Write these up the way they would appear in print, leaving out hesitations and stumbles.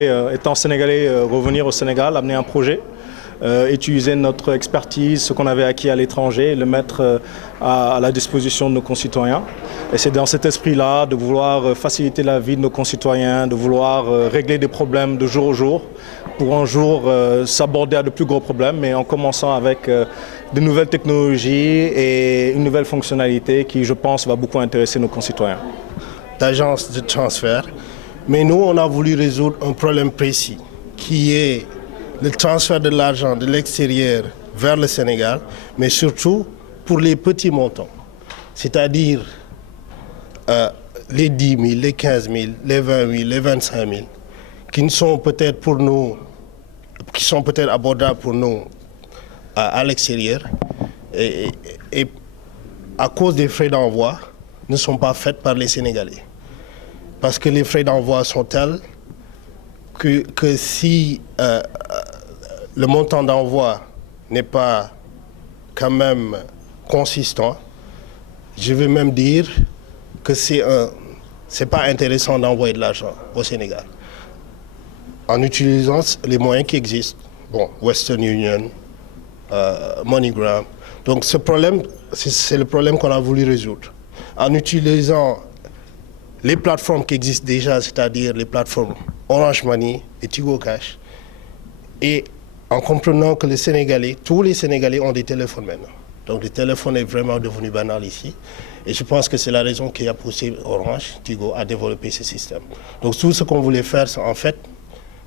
Étant sénégalais, revenir au Sénégal, amener un projet, utiliser notre expertise, ce qu'on avait acquis à l'étranger, et le mettre à la disposition de nos concitoyens. Et c'est dans cet esprit-là de vouloir faciliter la vie de nos concitoyens, de vouloir régler des problèmes de jour au jour, pour un jour s'aborder à de plus gros problèmes, mais en commençant avec de nouvelles technologies et une nouvelle fonctionnalité qui, je pense, va beaucoup intéresser nos concitoyens. D'agence de transfert. Mais nous, on a voulu résoudre un problème précis, qui est le transfert de l'argent de l'extérieur vers le Sénégal, mais surtout pour les petits montants, c'est-à-dire les 10 000, les 15 000, les 20 000, les 25 000, qui ne sont peut-être pour nous, qui sont peut-être abordables pour nous à l'extérieur, et à cause des frais d'envoi, ne sont pas faites par les Sénégalais. Parce que les frais d'envoi sont tels que si le montant d'envoi n'est pas quand même consistant, je vais même dire que c'est pas intéressant d'envoyer de l'argent au Sénégal. En utilisant les moyens qui existent, bon, Western Union, MoneyGram. Donc ce problème, c'est le problème qu'on a voulu résoudre. En utilisant les plateformes qui existent déjà, c'est-à-dire les plateformes Orange Money et Tigo Cash, et en comprenant que les Sénégalais, tous les Sénégalais ont des téléphones maintenant. Donc le téléphone est vraiment devenu banal ici. Et je pense que c'est la raison qui a poussé Orange, Tigo, à développer ce système. Donc tout ce qu'on voulait faire, c'est en fait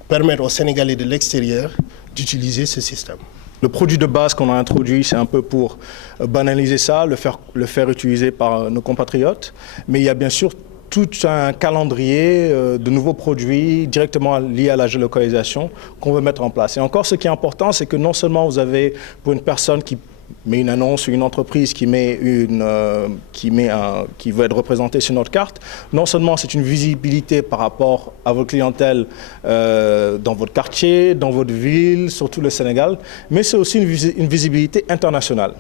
permettre aux Sénégalais de l'extérieur d'utiliser ce système. Le produit de base qu'on a introduit, c'est un peu pour banaliser ça, le faire utiliser par nos compatriotes. Mais il y a bien sûr tout un calendrier de nouveaux produits directement liés à la géolocalisation qu'on veut mettre en place. Et encore, ce qui est important, c'est que non seulement vous avez, pour une personne qui met une annonce ou une entreprise qui veut être représentée sur notre carte, non seulement c'est une visibilité par rapport à votre clientèle dans votre quartier, dans votre ville, sur tout le Sénégal, mais c'est aussi une visibilité internationale.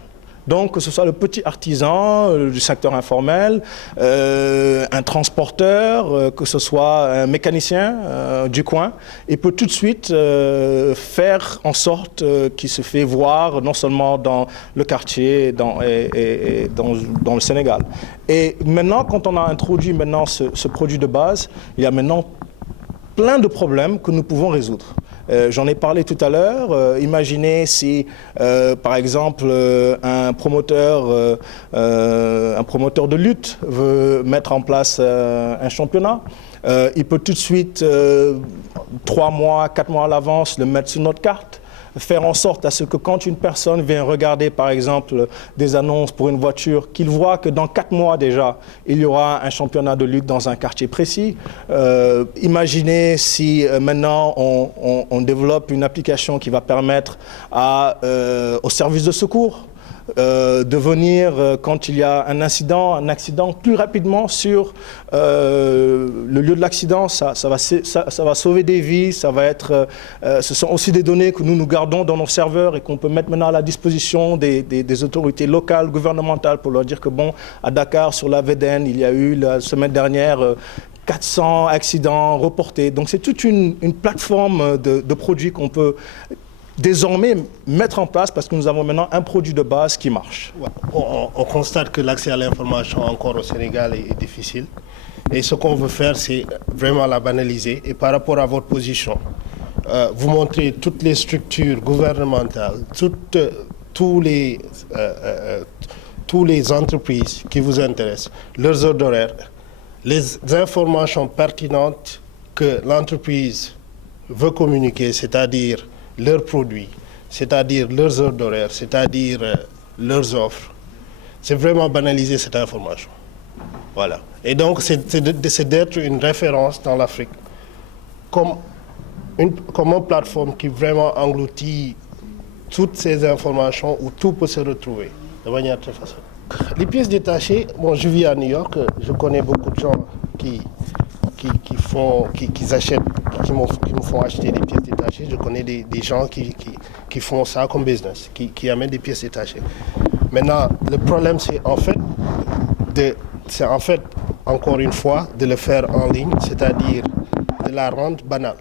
Donc, que ce soit le petit artisan du secteur informel, un transporteur, que ce soit un mécanicien du coin, il peut tout de suite faire en sorte qu'il se fait voir non seulement dans le quartier et dans le Sénégal. Et maintenant, quand on a introduit maintenant ce produit de base, il y a maintenant plein de problèmes que nous pouvons résoudre. J'en ai parlé tout à l'heure. Imaginez si, par exemple, un promoteur de lutte veut mettre en place un championnat. Il peut tout de suite, 3 mois, 4 mois à l'avance, le mettre sur notre carte. Faire en sorte à ce que quand une personne vient regarder, par exemple, des annonces pour une voiture, qu'il voit que dans 4 mois déjà, il y aura un championnat de lutte dans un quartier précis. Imaginez si maintenant on développe une application qui va permettre aux services de secours de venir quand il y a un accident plus rapidement sur le lieu de l'accident. Ça va sauver des vies, ce sont aussi des données que nous gardons dans nos serveurs et qu'on peut mettre maintenant à la disposition des autorités locales, gouvernementales, pour leur dire que bon, à Dakar, sur la VDN, il y a eu la semaine dernière 400 accidents reportés. Donc c'est toute une plateforme de produits qu'on peut désormais mettre en place parce que nous avons maintenant un produit de base qui marche. On constate que l'accès à l'information encore au Sénégal est difficile. Et ce qu'on veut faire, c'est vraiment la banaliser. Et par rapport à votre position, vous montrer toutes les structures gouvernementales, tous les entreprises qui vous intéressent, leurs heures d'horaire, les informations pertinentes que l'entreprise veut communiquer, c'est-à-dire leurs produits, c'est-à-dire leurs heures d'horaire, c'est-à-dire leurs offres. C'est vraiment banaliser cette information. Voilà. Et donc, c'est d'être une référence dans l'Afrique, comme une plateforme qui vraiment engloutit toutes ces informations où tout peut se retrouver de manière très facile. Les pièces détachées, bon, je vis à New York, je connais beaucoup de gens qui me font acheter des pièces détachées. Je connais des gens qui font ça comme business, qui amènent des pièces détachées. Maintenant, le problème, c'est en fait, encore une fois, de le faire en ligne, c'est-à-dire de la rendre banale.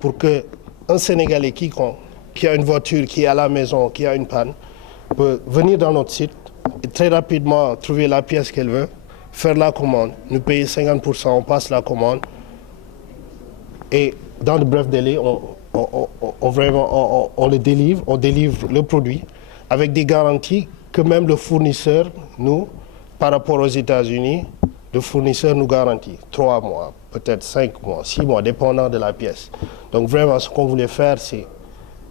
pour qu'un Sénégalais quiconque qui a une voiture, qui est à la maison, qui a une panne, peut venir dans notre site et très rapidement trouver la pièce qu'elle veut, faire la commande, nous payer 50%, on passe la commande et dans de brefs délais, on le délivre, on délivre le produit avec des garanties que même le fournisseur, nous, par rapport aux États-Unis, le fournisseur nous garantit 3 mois, peut-être 5 mois, 6 mois, dépendant de la pièce. Donc vraiment, ce qu'on voulait faire, c'est,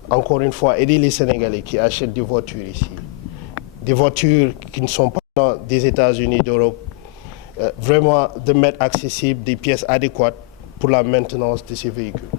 encore une fois, aider les Sénégalais qui achètent des voitures ici, des voitures qui ne sont pas des États-Unis, d'Europe, vraiment de mettre accessible des pièces adéquates pour la maintenance de ces véhicules.